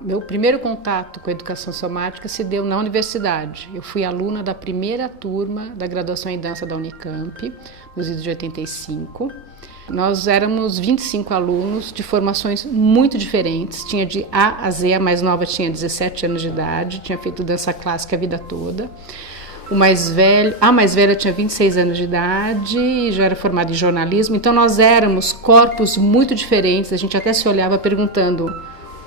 Meu primeiro contato com a educação somática se deu na universidade. Eu fui aluna da primeira turma da graduação em dança da Unicamp, nos idos de 85. Nós éramos 25 alunos de formações muito diferentes. Tinha de A a Z, a mais nova tinha 17 anos de idade, tinha feito dança clássica a vida toda. A mais velha tinha 26 anos de idade e já era formada em jornalismo. Então nós éramos corpos muito diferentes, a gente até se olhava perguntando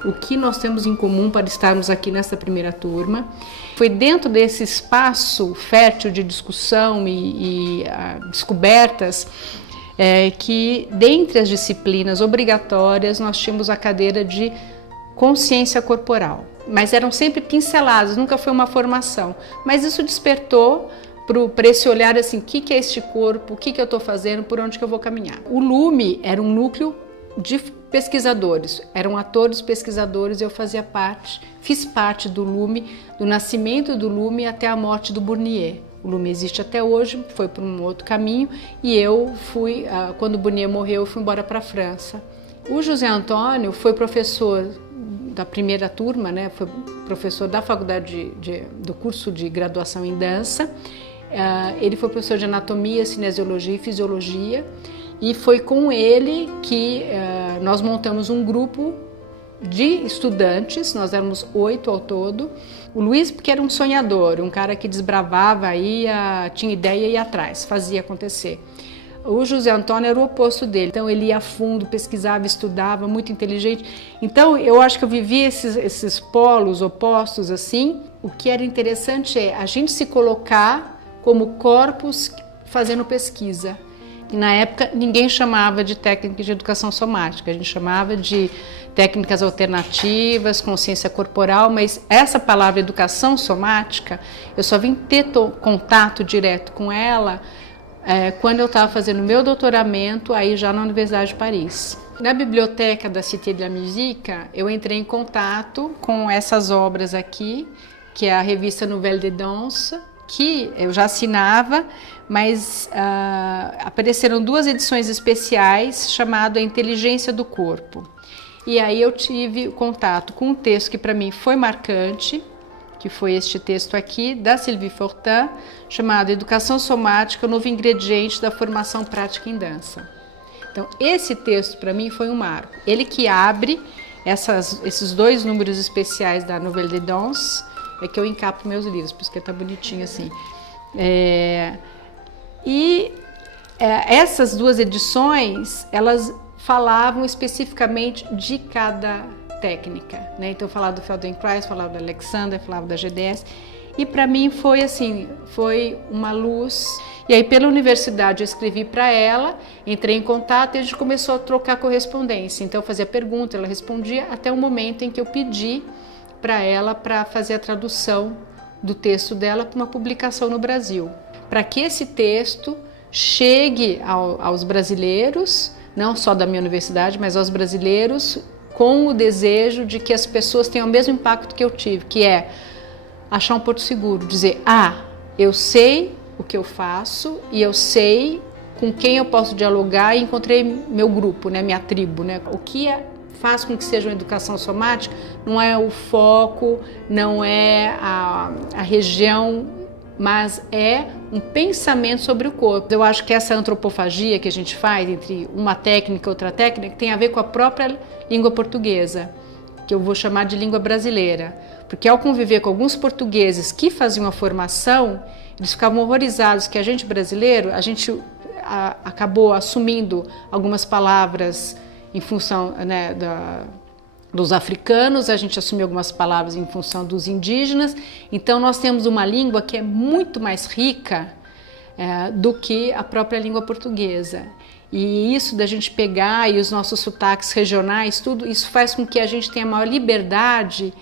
o que nós temos em comum para estarmos aqui nessa primeira turma. Foi dentro desse espaço fértil de discussão e descobertas que, dentre as disciplinas obrigatórias, nós tínhamos a cadeira de consciência corporal. Mas eram sempre pinceladas, nunca foi uma formação. Mas isso despertou para esse olhar assim, o que é este corpo, o que eu estou fazendo, por onde que eu vou caminhar. O LUME era um núcleo de pesquisadores, eram atores pesquisadores, eu fiz parte do LUME, do nascimento do LUME até a morte do Bournier. O LUME existe até hoje, foi por um outro caminho e eu fui, quando o Bournier morreu, eu fui embora para a França. O José Antônio foi professor da primeira turma, né? Foi professor da faculdade do curso de graduação em dança. Ele foi professor de anatomia, cinesiologia e fisiologia. E foi com ele que nós montamos um grupo de estudantes, nós éramos 8 ao todo. O Luiz, porque era um sonhador, um cara que desbravava, tinha ideia e ia atrás, fazia acontecer. O José Antônio era o oposto dele, então ele ia a fundo, pesquisava, estudava, muito inteligente. Então eu acho que eu vivi esses polos opostos assim. O que era interessante é a gente se colocar como corpos fazendo pesquisa. E na época ninguém chamava de técnica de educação somática, a gente chamava de técnicas alternativas, consciência corporal, mas essa palavra educação somática, eu só vim ter contato direto com ela quando eu estava fazendo meu doutoramento aí já na Universidade de Paris. Na biblioteca da Cité de la Musique, eu entrei em contato com essas obras aqui, que é a revista Nouvelle de Danse, que eu já assinava, mas apareceram 2 edições especiais chamado A Inteligência do Corpo. E aí eu tive contato com um texto que para mim foi marcante, que foi este texto aqui, da Sylvie Fortin, chamado Educação Somática, o novo ingrediente da formação prática em dança. Então, esse texto para mim foi um marco. Ele que abre esses 2 números especiais da Nouvelle de Danse, é que eu encapo meus livros, por isso que está bonitinho assim. Essas 2 edições, elas falavam especificamente de cada técnica, né? Então eu falava do Feldenkrais, falava do Alexander, falava da GDS, e para mim foi assim, foi uma luz. E aí pela universidade eu escrevi para ela, entrei em contato e a gente começou a trocar correspondência. Então eu fazia pergunta, ela respondia, até o momento em que eu pedi para ela para fazer a tradução do texto dela para uma publicação no Brasil, para que esse texto chegue aos brasileiros, não só da minha universidade, mas aos brasileiros, com o desejo de que as pessoas tenham o mesmo impacto que eu tive, que é achar um porto seguro, dizer, eu sei o que eu faço e eu sei com quem eu posso dialogar e encontrei meu grupo, né, minha tribo, né? O que faz com que seja uma educação somática não é o foco, não é a região, mas é um pensamento sobre o corpo. Eu acho que essa antropofagia que a gente faz entre uma técnica e outra técnica tem a ver com a própria língua portuguesa, que eu vou chamar de língua brasileira. Porque ao conviver com alguns portugueses que faziam a formação, eles ficavam horrorizados que a gente brasileiro, a gente acabou assumindo algumas palavras em função, né, dos africanos, a gente assumiu algumas palavras em função dos indígenas, então nós temos uma língua que é muito mais rica do que a própria língua portuguesa. E isso da gente pegar e os nossos sotaques regionais, tudo isso faz com que a gente tenha maior liberdade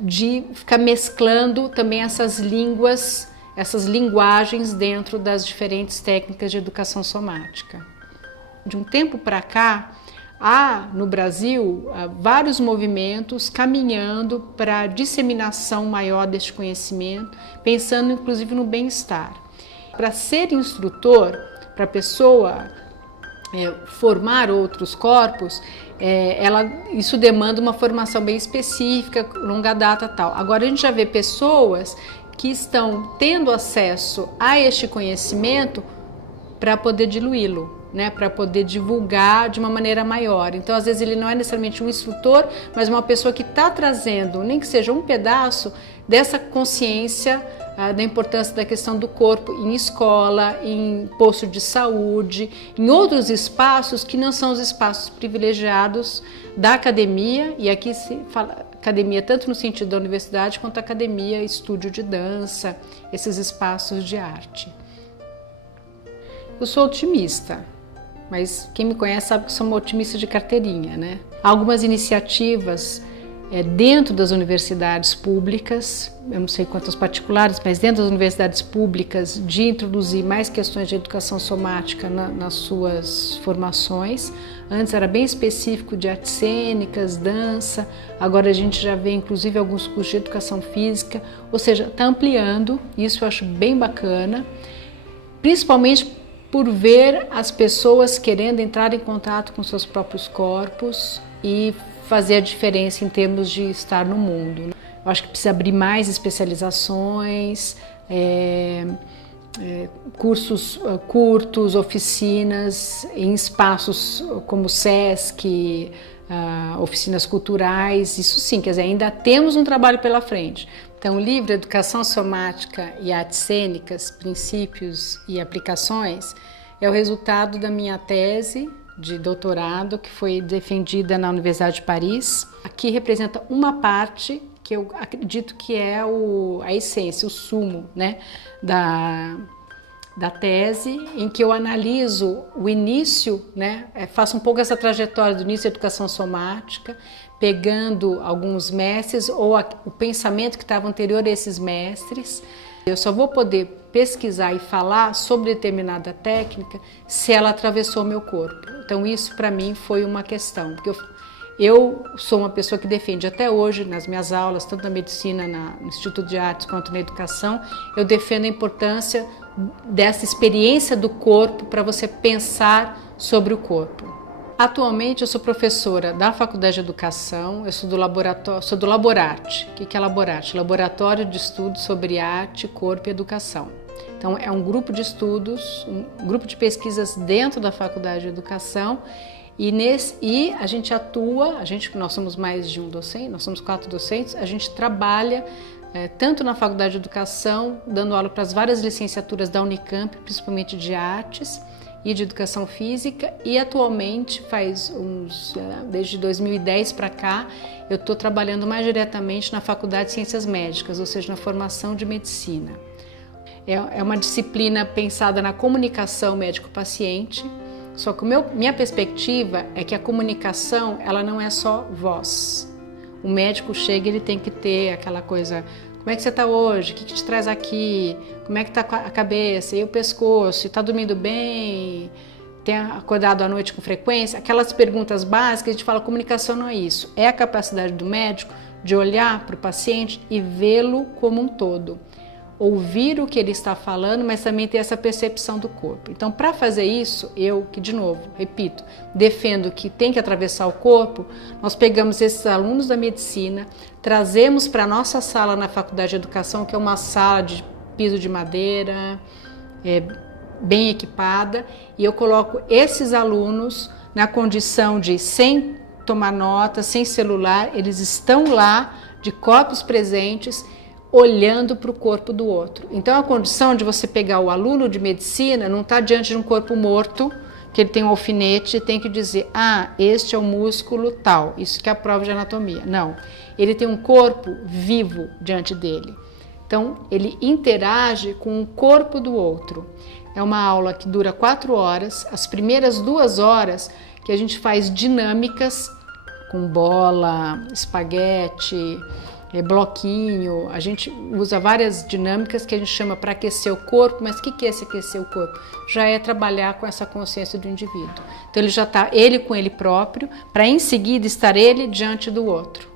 de ficar mesclando também essas línguas, essas linguagens dentro das diferentes técnicas de educação somática. De um tempo para cá, há no Brasil vários movimentos caminhando para a disseminação maior deste conhecimento, pensando inclusive no bem-estar. Para ser instrutor, para a pessoa formar outros corpos, isso demanda uma formação bem específica, longa data e tal. Agora a gente já vê pessoas que estão tendo acesso a este conhecimento para poder diluí-lo, né, para poder divulgar de uma maneira maior. Então, às vezes, ele não é necessariamente um instrutor, mas uma pessoa que está trazendo, nem que seja um pedaço, dessa consciência da importância da questão do corpo em escola, em posto de saúde, em outros espaços que não são os espaços privilegiados da academia, e aqui se fala academia tanto no sentido da universidade quanto academia, estúdio de dança, esses espaços de arte. Eu sou otimista, mas quem me conhece sabe que sou uma otimista de carteirinha, né? Há algumas iniciativas dentro das universidades públicas, eu não sei quantas particulares, mas dentro das universidades públicas, de introduzir mais questões de educação somática nas suas formações. Antes era bem específico de artes cênicas, dança, agora a gente já vê inclusive alguns cursos de educação física, ou seja, está ampliando, isso eu acho bem bacana, principalmente por ver as pessoas querendo entrar em contato com seus próprios corpos e fazer a diferença em termos de estar no mundo. Eu acho que precisa abrir mais especializações, cursos curtos, oficinas em espaços como o SESC, oficinas culturais, isso sim, quer dizer, ainda temos um trabalho pela frente. Então, o livro Educação Somática e Artes Cênicas, Princípios e Aplicações é o resultado da minha tese de doutorado que foi defendida na Universidade de Paris. Aqui representa uma parte que eu acredito que é a essência, o sumo, né, da tese, em que eu analiso o início, né, faço um pouco essa trajetória do início da educação somática, pegando alguns mestres ou o pensamento que estava anterior a esses mestres. Eu só vou poder pesquisar e falar sobre determinada técnica se ela atravessou meu corpo. Então isso para mim foi uma questão, porque eu sou uma pessoa que defende até hoje nas minhas aulas, tanto na medicina, no Instituto de Artes quanto na educação, eu defendo a importância dessa experiência do corpo para você pensar sobre o corpo. Atualmente eu sou professora da Faculdade de Educação, eu sou do Laborarte. O que é Laborarte? Laboratório de Estudos sobre Arte, Corpo e Educação. Então é um grupo de estudos, um grupo de pesquisas dentro da Faculdade de Educação e a gente atua, nós somos mais de um docente, nós somos 4 docentes, a gente trabalha tanto na Faculdade de Educação, dando aula para as várias licenciaturas da Unicamp, principalmente de artes e de educação física, e atualmente desde 2010 para cá, eu estou trabalhando mais diretamente na Faculdade de Ciências Médicas, ou seja, na formação de medicina. É uma disciplina pensada na comunicação médico-paciente, só que minha perspectiva é que a comunicação ela não é só voz. O médico chega e ele tem que ter aquela coisa: como é que você está hoje? O que te traz aqui? Como é que está a cabeça e o pescoço? Está dormindo bem? Tem acordado à noite com frequência? Aquelas perguntas básicas, a gente fala, comunicação não é isso. É a capacidade do médico de olhar para o paciente e vê-lo como um todo. Ouvir o que ele está falando, mas também ter essa percepção do corpo. Então, para fazer isso, eu, que de novo, repito, defendo que tem que atravessar o corpo, nós pegamos esses alunos da medicina, trazemos para a nossa sala na Faculdade de Educação, que é uma sala de piso de madeira, bem equipada, e eu coloco esses alunos na condição de, sem tomar nota, sem celular, eles estão lá, de corpos presentes, olhando para o corpo do outro. Então a condição de você pegar o aluno de medicina não está diante de um corpo morto, que ele tem um alfinete e tem que dizer, este é o músculo tal, isso que é a prova de anatomia. Não, ele tem um corpo vivo diante dele. Então ele interage com o corpo do outro. É uma aula que dura 4 horas, as primeiras 2 horas que a gente faz dinâmicas com bola, espaguete, bloquinho, a gente usa várias dinâmicas que a gente chama para aquecer o corpo, mas o que é esse aquecer o corpo? Já é trabalhar com essa consciência do indivíduo. Então ele já está com ele próprio, para em seguida estar ele diante do outro.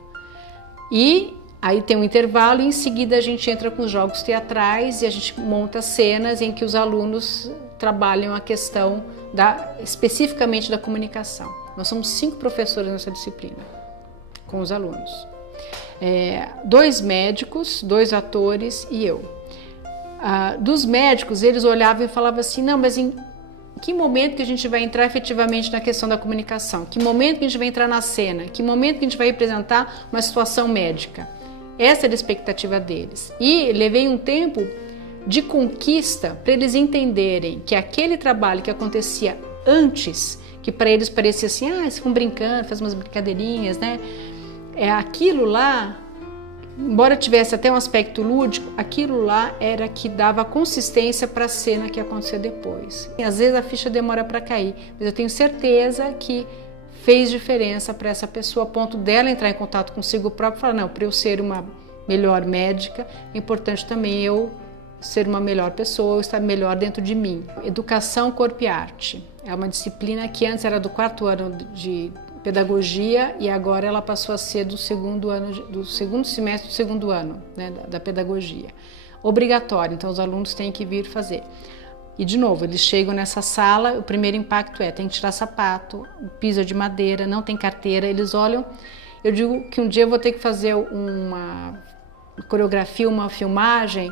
E Aí tem um intervalo e em seguida a gente entra com os jogos teatrais e a gente monta cenas em que os alunos trabalham a questão especificamente da comunicação. Nós somos 5 professores nessa disciplina, com os alunos. 2 médicos, 2 atores e eu. Dos médicos, eles olhavam e falavam assim, não, mas em que momento que a gente vai entrar efetivamente na questão da comunicação? Que momento que a gente vai entrar na cena? Que momento que a gente vai representar uma situação médica? Essa era a expectativa deles. E levei um tempo de conquista para eles entenderem que aquele trabalho que acontecia antes, que para eles parecia assim, eles ficam brincando, fazem umas brincadeirinhas, né? Aquilo lá, embora tivesse até um aspecto lúdico, aquilo lá era que dava consistência para a cena que ia acontecer depois. E, às vezes a ficha demora para cair, mas eu tenho certeza que fez diferença para essa pessoa, a ponto dela entrar em contato consigo próprio e falar, não, para eu ser uma melhor médica, é importante também eu ser uma melhor pessoa, estar melhor dentro de mim. Educação, corpo e arte. É uma disciplina que antes era do 4º ano de pedagogia e agora ela passou a ser do segundo semestre do 2º ano, né, da pedagogia. Obrigatório, então os alunos têm que vir fazer. E de novo, eles chegam nessa sala, o primeiro impacto tem que tirar sapato, o piso é de madeira, não tem carteira, eles olham. Eu digo que um dia eu vou ter que fazer uma coreografia, uma filmagem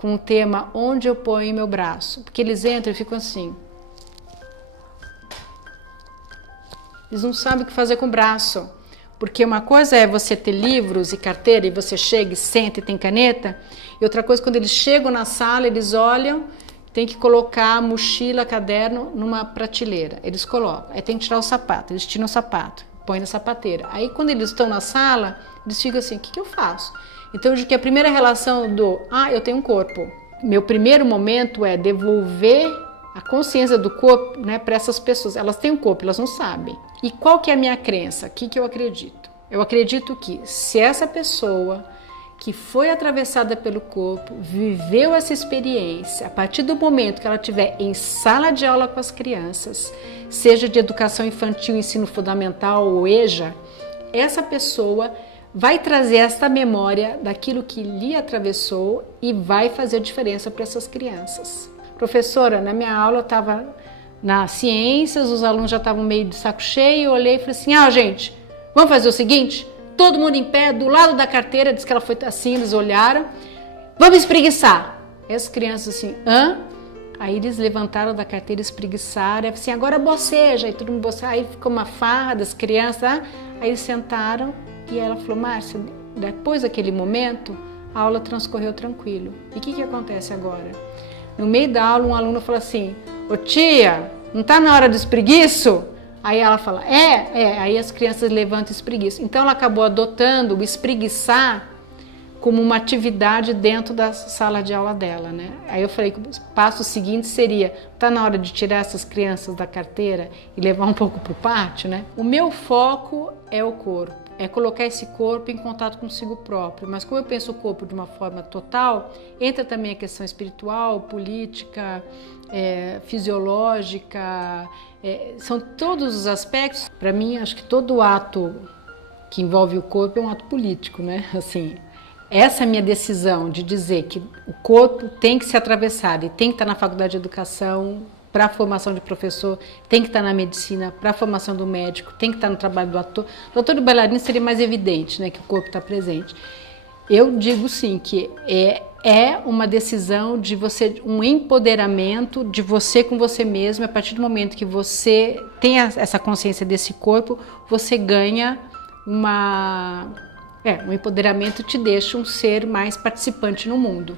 com o tema Onde eu ponho meu braço, porque eles entram e ficam assim. Eles não sabem o que fazer com o braço, porque uma coisa é você ter livros e carteira e você chega e senta e tem caneta, e outra coisa, quando eles chegam na sala, eles olham, tem que colocar a mochila, caderno numa prateleira, eles colocam, aí tem que tirar o sapato, eles tiram o sapato, põem na sapateira. Aí quando eles estão na sala, eles ficam assim, o que eu faço? Então eu digo que a primeira relação eu tenho um corpo. Meu primeiro momento é devolver a consciência do corpo, né, para essas pessoas. Elas têm um corpo, elas não sabem. E qual que é a minha crença? O que eu acredito? Eu acredito que se essa pessoa que foi atravessada pelo corpo, viveu essa experiência, a partir do momento que ela estiver em sala de aula com as crianças, seja de educação infantil, ensino fundamental ou EJA, essa pessoa vai trazer esta memória daquilo que lhe atravessou e vai fazer diferença para essas crianças. Professora, na minha aula eu estava nas ciências, os alunos já estavam meio de saco cheio, eu olhei e falei assim, gente, vamos fazer o seguinte, todo mundo em pé, do lado da carteira, disse que ela foi assim, eles olharam, vamos espreguiçar. E as crianças assim, hã? Aí eles levantaram da carteira, espreguiçaram, assim, agora boceja, aí todo mundo boceja, aí ficou uma farra das crianças, aí eles sentaram e ela falou, Márcia, depois daquele momento, a aula transcorreu tranquilo. E o que acontece agora? No meio da aula, um aluno falou assim, ô tia, não está na hora do espreguiço? Aí ela fala, aí as crianças levantam e espreguiçam. Então ela acabou adotando o espreguiçar como uma atividade dentro da sala de aula dela, né? Aí eu falei que o passo seguinte seria, tá na hora de tirar essas crianças da carteira e levar um pouco para o pátio, né? O meu foco é o corpo, é colocar esse corpo em contato consigo próprio, mas como eu penso o corpo de uma forma total, entra também a questão espiritual, política, fisiológica, são todos os aspectos. Para mim, acho que todo ato que envolve o corpo é um ato político, né? Assim, essa é a minha decisão de dizer que o corpo tem que ser atravessado e tem que estar na faculdade de educação para a formação de professor, tem que estar na medicina para a formação do médico, tem que estar no trabalho do ator. Do ator e do bailarino seria mais evidente, né, que o corpo está presente. Eu digo sim que é uma decisão de você, um empoderamento de você com você mesmo. A partir do momento que você tem essa consciência desse corpo, você ganha um empoderamento, te deixa um ser mais participante no mundo.